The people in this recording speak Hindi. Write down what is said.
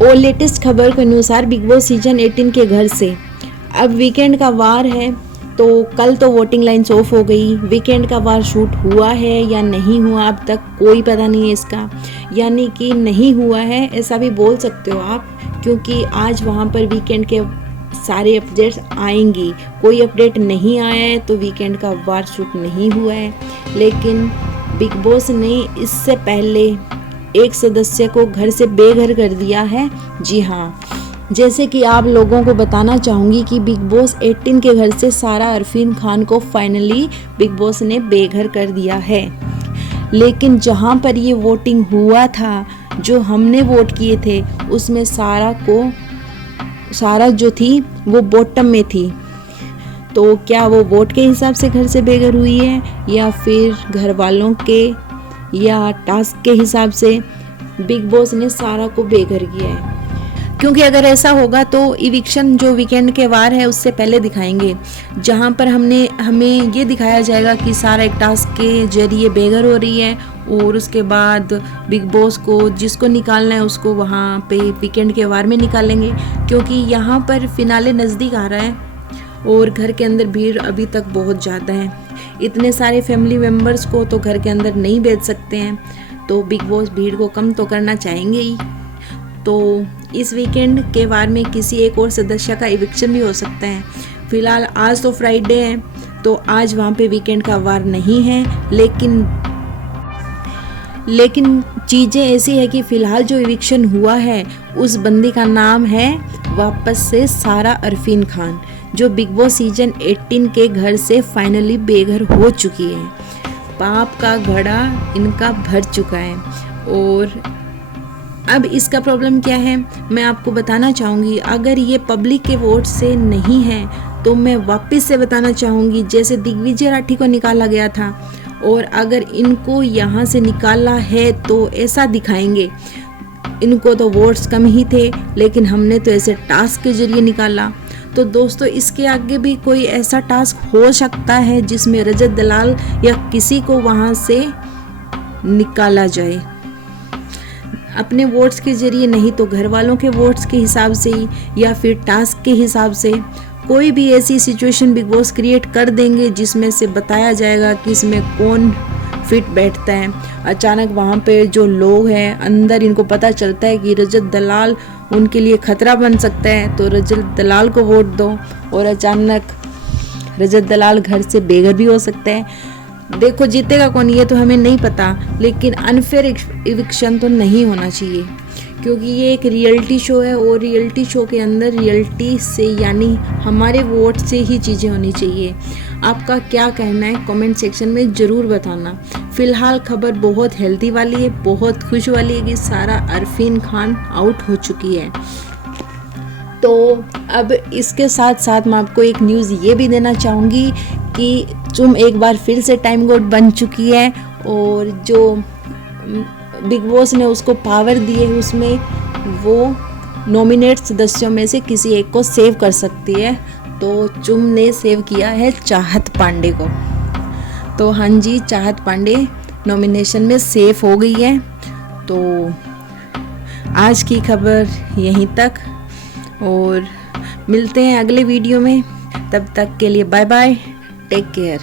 और लेटेस्ट खबर के अनुसार बिग बॉस सीजन 18 के घर से अब वीकेंड का वार है, तो कल तो वोटिंग लाइन्स ऑफ हो गई। वीकेंड का वार शूट हुआ है या नहीं हुआ अब तक कोई पता नहीं है इसका, यानी कि नहीं हुआ है ऐसा भी बोल सकते हो आप, क्योंकि आज वहाँ पर वीकेंड के सारे अपडेट्स आएंगी। कोई अपडेट नहीं आया है तो वीकेंड का वार शूट नहीं हुआ है। लेकिन बिग बॉस ने इससे पहले एक सदस्य को घर से बेघर कर दिया है। जी हाँ, जैसे कि आप लोगों को बताना चाहूँगी कि बिग बॉस 18 के घर से सारा अरफीन खान को फाइनली बिग बॉस ने बेघर कर दिया है। लेकिन जहाँ पर ये वोटिंग हुआ था, जो हमने वोट किए थे, उसमें सारा जो थी वो बॉटम में थी। तो क्या वो वोट के हिसाब से घर से बेघर हुई है या फिर घर वालों के या टास्क के हिसाब से बिग बॉस ने सारा को बेघर किया है? क्योंकि अगर ऐसा होगा तो इविक्शन जो वीकेंड के वार है उससे पहले दिखाएंगे, जहां पर हमें ये दिखाया जाएगा कि सारा एक टास्क के जरिए बेघर हो रही है, और उसके बाद बिग बॉस को जिसको निकालना है उसको वहां पे वीकेंड के वार में निकालेंगे। क्योंकि यहाँ पर फिनाले नज़दीक आ रहा है और घर के अंदर भीड़ अभी तक बहुत ज़्यादा है। इतने सारे फैमिली मेम्बर्स को तो घर के अंदर नहीं भेज सकते हैं, तो बिग बॉस भीड़ को कम तो करना चाहेंगे ही। तो इस वीकेंड के वार में किसी एक और सदस्य का इविक्शन भी हो सकता है। फिलहाल आज तो फ्राइडे है, तो आज वहाँ पे वीकेंड का वार नहीं है। लेकिन चीज़ें ऐसी है कि फ़िलहाल जो इविक्शन हुआ है उस बंदी का नाम है वापस से सारा अरफीन खान, जो बिग बॉस सीजन 18 के घर से फाइनली बेघर हो चुकी है। पाप का घड़ा इनका भर चुका है। और अब इसका प्रॉब्लम क्या है मैं आपको बताना चाहूँगी। अगर ये पब्लिक के वोट से नहीं है तो मैं वापस से बताना चाहूँगी, जैसे दिग्विजय राठी को निकाला गया था, और अगर इनको यहाँ से निकाला है तो ऐसा दिखाएंगे। इनको तो वोट्स कम ही थे, लेकिन हमने तो ऐसे टास्क के जरिए निकाला। तो दोस्तों, इसके आगे भी कोई ऐसा टास्क हो सकता है जिसमें रजत दलाल या किसी को वहाँ से निकाला जाए, अपने वोट्स के जरिए, नहीं तो घर वालों के वोट्स के हिसाब से ही, या फिर टास्क के हिसाब से। कोई भी ऐसी सिचुएशन बिग बॉस क्रिएट कर देंगे जिसमें से बताया जाएगा कि इसमें कौन फिट बैठता है। अचानक वहाँ पे जो लोग हैं अंदर, इनको पता चलता है कि रजत दलाल उनके लिए खतरा बन सकता है, तो रजत दलाल को वोट दो, और अचानक रजत दलाल घर से बेघर भी हो सकता है। देखो, जीतेगा कौन ये तो हमें नहीं पता, लेकिन अनफेयर इविक्शन तो नहीं होना चाहिए, क्योंकि ये एक रियलिटी शो है, और रियलिटी शो के अंदर रियलिटी से यानी हमारे वोट से ही चीज़ें होनी चाहिए। आपका क्या कहना है कमेंट सेक्शन में ज़रूर बताना। फ़िलहाल खबर बहुत हेल्दी वाली है, बहुत खुश वाली है कि सारा अरफीन खान आउट हो चुकी है। तो अब इसके साथ साथ मैं आपको एक न्यूज़ ये भी देना चाहूँगी कि चुम एक बार फिर से टाइम गोड बन चुकी है, और जो बिग बॉस ने उसको पावर दी है उसमें वो नॉमिनेट सदस्यों में से किसी एक को सेव कर सकती है। तो चुम ने सेव किया है चाहत पांडे को। तो हाँ जी, चाहत पांडे नॉमिनेशन में सेव हो गई है। तो आज की खबर यहीं तक, और मिलते हैं अगले वीडियो में। तब तक के लिए बाय बाय, टेक केयर।